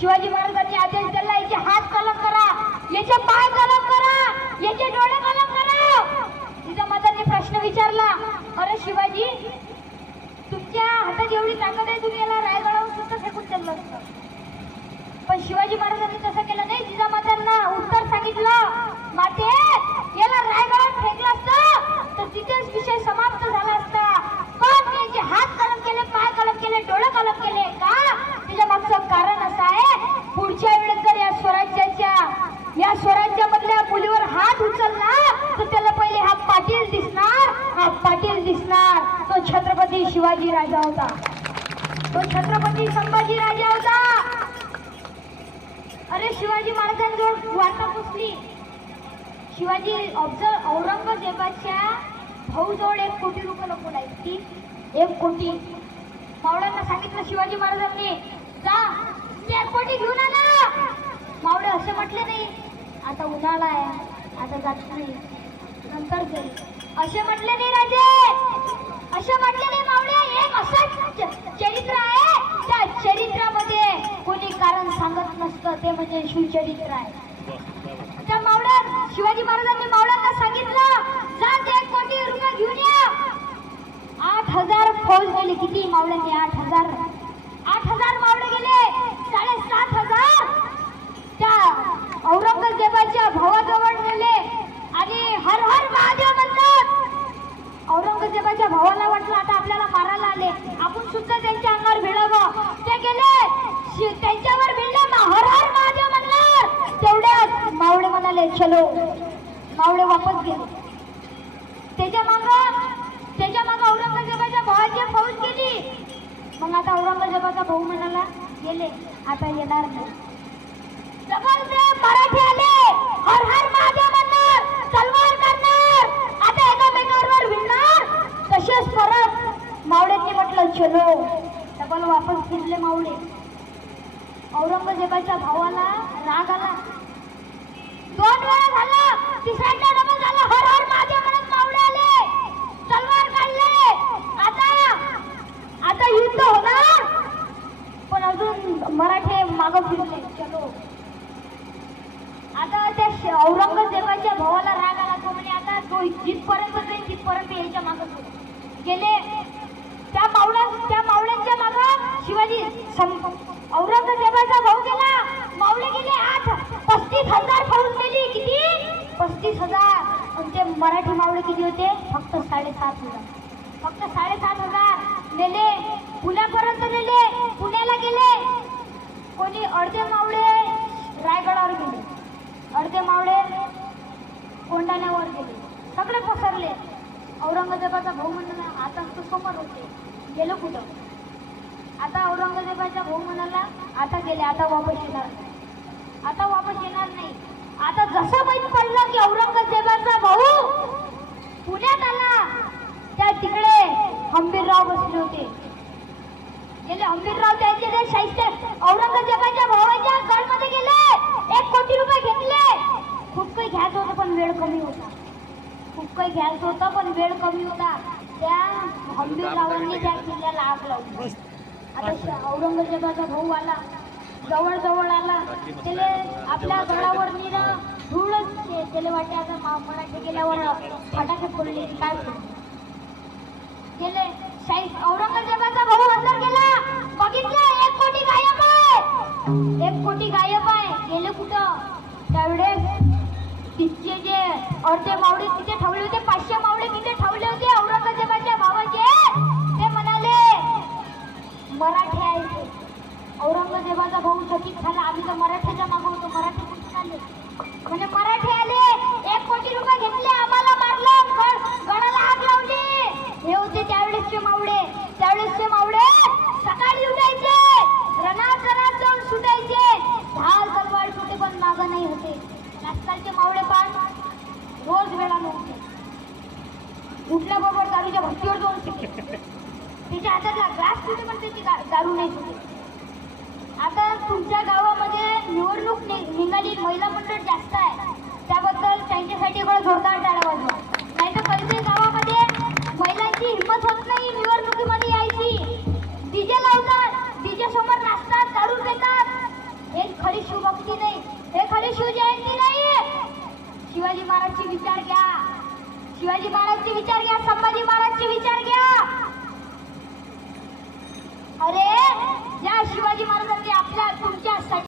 शिवाजी महाराजांनी आदेश दिला याचे हात कलम करा याचे पाय कलम करा याचे डोळे कलम करा. जिजामातांनी प्रश्न विचारला अरे शिवाजी तुमच्या हातात एवढी ताकद आहे तुम्ही याला रायगडावर सुद्धा फेकून चाललं असतं. पण शिवाजी महाराजांनी तसं केलं नाही. जिजामातांना उत्तर सांगितलं माते याला रायगडावर फेकलं असतं तर तिथेच विषय समाप्त झाला असता पण याचे हात कलम केले पाय कलम केले डोळे कलम केले का त्याच्या मागचं कारण असं आहे पुढच्या वेळेस जर या स्वराज्याच्या या स्वराज्यामधल्या मुलीवर हात उचलला तर त्याला पहिले हा पाटील दिसणार हा पाटील दिसणार. तो छत्रपती शिवाजी राजा होता. तो छत्रपती संभाजी राजा होता. अरे शिवाजी महाराजांजवळ वार्ता पुसली. शिवाजी अफजल औरंगजेबाच्या भाऊजवळ एक कोटी रुपये लपून आहेत. ती एक कोटी. मावळ्यांना सांगितलं शिवाजी महाराजांनी जा ते एक कोटी घेऊन आला. मावळे असे म्हटले नाही. आता उन्हाळा आहे. आता जात नाही. नंतर जाईल. असे म्हटले नाही राजे. असे म्हटले नाही मावळे एक असंच चरित्र आहे. त्या चरित्रामध्ये कोणी कारण सांगत नसतं ते म्हणजे शिवचरित्र आहे. त्या मावळ्या शिवाजी महाराजांनी मावळ्यांना सांगितलं जा ते एक कोटी रुपये घेऊन या. आठ हजार फौज गेले. किती मावळ्यांनी? आठ हजार. आठ हजार मावळे गेले. साडेसात हजार. त्या औरंगजेबाच्या भावाजवळ गेले आणि हर हर महादेव म्हणतात औरंगजेबाच्या भावाला वाटलं आता आपल्याला मारायला आपण सुद्धा त्यांच्या अंगावर भिडावं. ते गेले. त्यांच्यावर भिडले. हर हर माझ्या म्हणणार तेवढ्यात मावळे म्हणाले चलो. मावळे वापस गेले. त्याच्या माग त्याच्या माग औरंगजेबाच्या भावाची फौज गेली. मग आता औरंगजेबाचा भाऊ म्हणाला गेले. आता येणार नाही. मराठी आले हर हर महादेव म्हणणार तलवार करणार आता एकामेकांवर भिडणार तसेच परत मावळ्यांनी चलो डबल वापस फिरले मावळे औरंगजेबाच्या भावाला राग आला. दोन वेळा झाला. तिसऱ्यांदा डबल झाला. हर हर माझे म्हणत मावळे आले. तलवार काढले. आता आता युद्ध होणार. पण अजून मराठे मागं फिरले. चलो. आता त्या औरंगजेबाच्या भावाला राग आला. तो म्हणे आता तो जिथपर्यंत जाईल तिथपर्यंत यायच्या मागं गेले मावळ्या त्या मावळ्यांच्या मागं शिवाजी सं- औरंगजेबाचा भाऊ गेला. मावळे गेले आठ. पस्तीस हजार फौज गेली. किती? पस्तीस हजार. आणि ते मराठी मावळे किती होते? फक्त साडेसात हजार. फक्त साडेसात हजार. नेले. पुण्यापर्यंत नेले. पुण्याला गेले. कोणी अर्धे मावळे रायगडावर गेले अर्धे मावळे कोंडाण्यावर गेले सगळे पसरले औरंगजेबाचा भाऊ म्हणाला आता तो समोर होते गेलो कुठं आता औरंगजेबाचा भाऊ म्हणाला आता गेले आता वापस येणार नाही. आता वापस येणार नाही. आता जसं माहीत पडलं की औरंगजेबाचा भाऊ पुण्यात आला. त्या तिकडे हंबीरराव बसले होते. गेले हंबीरराव त्यांचे ते शाहिस्ते औरंगजेबाच्या भावाच्या गडमध्ये गेले. एक कोटी रुपये घेतले. खूप काही घ्यायचं होतं पण वेळ कमी होता. खूप काही घ्यायचं होतं पण वेळ कमी होता. त्या हंबीररावांनी त्या किल्ल्याला आग लावली. आता औरंगजेबाचा भाऊ आला. जवळ जवळ आला त्याला आपल्या गडावर निर धूळच त्याला वाटते आता मराठी गेल्यावर फटाके फोडले. काय गेले. शाही औरंगजेबाचा भाऊ अंदर गेला. बघितलं? एक कोटी गायब आहे. एक कोटी गायब आहे. गेले कुठं? त्यावेळेस तिचे जे अर्धे मावळे औरंगजेबाचा चकित झाला? आम्ही तर मराठ्याच्या मागं होतो. मराठी कुठे आले म्हणजे मराठे आले. एक कोटी रुपये घेतले. आम्हाला मारलं. गड- गडाला आग लावली. हे होते त्यावेळेसचे मावडे त्यावेळेसचे मावडे सकाळी उठायचे. रणात रणात जाऊन सुटायचे. ढाल तलवार सुटे पण मागं नाही होते. आजकालचे मावळे पण रोज वेळा नव्हते. उठल्याबरोबर दारूच्या भट्टीवर जाऊन सुटे. त्याच्या हातातला ग्लास सुटे पण त्याची दारू नाही सुटे. आता तुमच्या गावामध्ये निवडणूक निघाली महिला मंडळ जास्त आहे. त्याबद्दल त्यांच्यासाठी पण जोरदार टाळा वाजवा. नाही तर कधी गावामध्ये महिलांची हिंमत होत नाही निवडणुकीमध्ये यायची. डीजे लावतात डीजे समोर नाचतात दारू देतात हे खरी शिवभक्ती नाही हे खरी शिवजयंती नाही. शिवाजी महाराजचे विचार घ्या. शिवाजी महाराजचे विचार घ्या संभाजी महाराजचे विचार घ्या. अरे या शिवाजी महाराजांनी आपल्या तुमच्यासाठी